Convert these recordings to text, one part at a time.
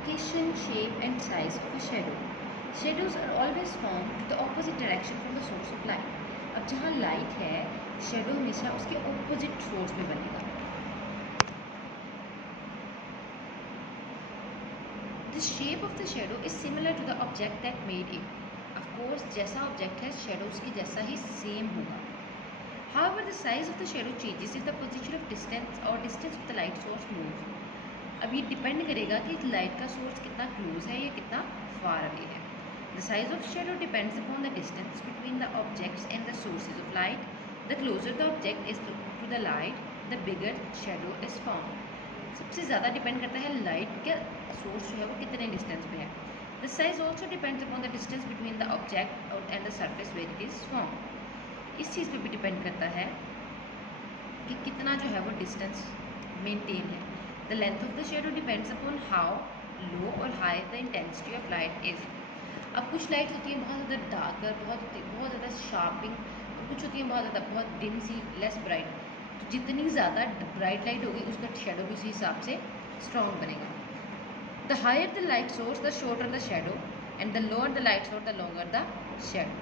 Location, shape and size of a shadow. Shadows are always formed to the opposite direction from the source of light. अब जहाँ light है, shadow हमेशा उसके opposite source में बनेगा. The shape of the shadow is similar to the object that made it. Of course, जैसा object है, shadow उसके जैसा ही same होगा. However, the size of the shadow changes if the position of distance or distance of the light source moves. अब ये depend करेगा कि light का सोर्स कितना क्लोज है या कितना फार अवे है. The size of shadow depends upon the distance between the objects and the sources of light. The closer the object is to the light, the bigger shadow is form. सबसे ज़्यादा depend करता है light का source जो है वो कितने distance पे है. The size also depends upon the distance between the object and the surface where it is form. इस चीज़ पे भी डिपेंड करता है कि कितना जो है वो डिस्टेंस मेंटेन है. The length of the shadow depends upon how low or high the intensity of light is. अब कुछ लाइट होती है बहुत ज़्यादा डार्कर, बहुत ज़्यादा शार्पिंग, और कुछ होती है बहुत डिम सी, लेस ब्राइट. तो जितनी ज़्यादा ब्राइट लाइट होगी उसका शेडो भी उसी हिसाब से स्ट्रॉन्ग बनेगा. The higher the light source the shorter the shadow and the lower the light source the longer the shadow.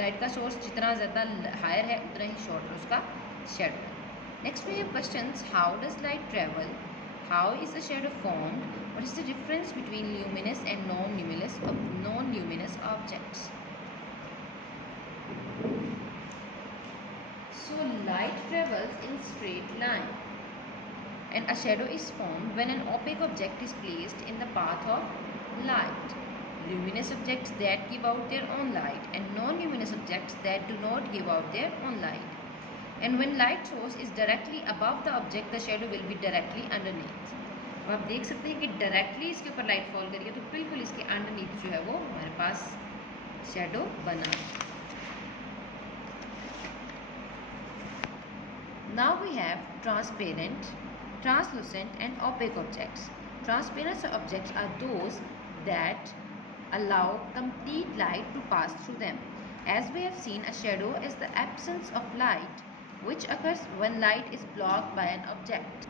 Light का सोर्स जितना ज़्यादा हायर है उतना ही शॉर्टर उसका shadow. Next we have questions. How does light travel? How is the shadow formed? What is the difference between luminous and non-luminous objects? So light travels in straight line and a shadow is formed when an opaque object is placed in the path of light. Luminous objects that give out their own light and non-luminous objects that do not give out their own light. And when light source is directly above the object, the shadow will be directly underneath. अब आप देख सकते हैं कि directly इसके ऊपर light fall करिए तो बिल्कुल इसके अंडरनीथ जो है वो हमारे पास शेडो बना. Now we have transparent, translucent and opaque objects. Transparent objects are those that allow complete light to pass through them. As we have seen, a shadow is the absence of light which occurs when light is blocked by an object.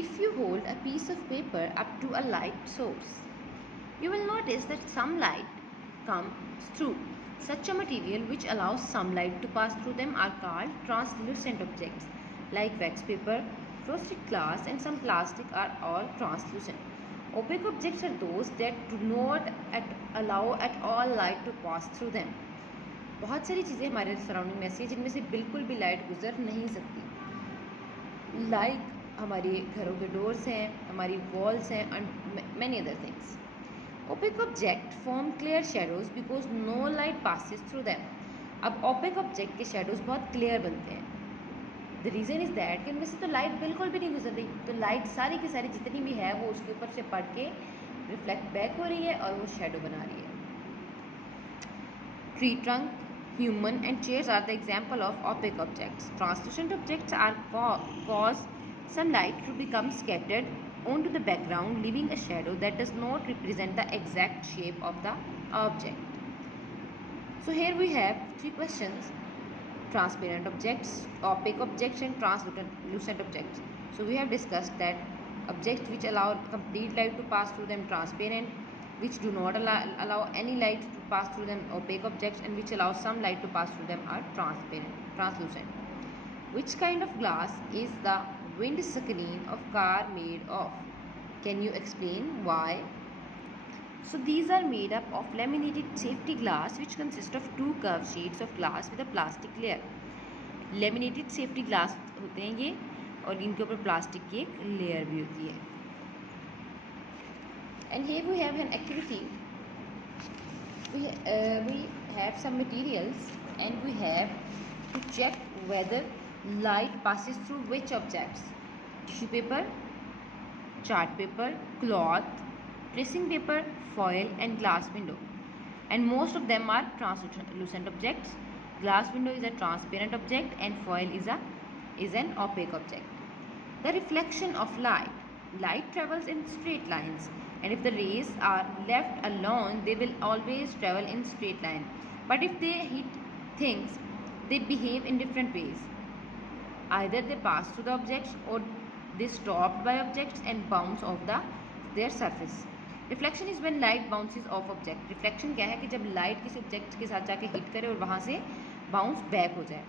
If you hold a piece of paper up to a light source, you will notice that some light comes through. Such a material which allows some light to pass through them are called translucent objects. Like wax paper, frosted glass and some plastic are all translucent. Opaque objects are those that do not allow at all light to pass through them. बहुत सारी चीज़ें हमारे surrounding में ऐसी हैं जिनमें से बिल्कुल भी लाइट गुजर नहीं सकती. लाइक हमारे घरों के डोर्स हैं, हमारी वॉल्स हैं and many other things. Opaque object form clear shadows because no light passes through them. अब ओपेक ऑब्जेक्ट के शेडोज बहुत क्लियर बनते हैं. द रीज़न इज़ दैट कि उनमें से तो लाइट बिल्कुल भी नहीं गुजर रही, तो लाइट सारी की सारी जितनी भी है वो उसके ऊपर से पड़ के रिफ्लेक्ट बैक हो रही है और वो शेडो बना रही है. Tree trunk, human and chairs are the example of opaque objects. Translucent objects are cause sunlight to become scattered onto the background, leaving a shadow that does not represent the exact shape of the object. So here we have three questions: transparent objects, opaque objects and translucent objects. So we have discussed that objects which allow complete light to pass through them transparent, which do not allow any light to pass through them opaque objects, and which allow some light to pass through them are translucent. Which kind of glass is the windscreen of car made of? Can you explain why? So these are made up of laminated safety glass which consist of two curved sheets of glass with a plastic layer. Laminated safety glass होते हैं ये, और इनके ऊपर plastic की एक layer भी होती है. And here we have an activity. We have some materials and we have to check whether light passes through which objects: tissue paper, chart paper, cloth, tracing paper, foil and glass window. And most of them are translucent objects. Glass window is a transparent object and foil is an opaque object. The reflection of light. Light travels in straight lines, and if the rays are left alone, they will always travel in straight line. But if they hit things, they behave in different ways. Either they pass through the objects or they stopped bye objects and bounce off the their surface. Reflection is when light bounces of object. Reflection क्या है कि जब light किसी object के साथ जाके hit करे और वहाँ से बाउंस बैक हो जाए।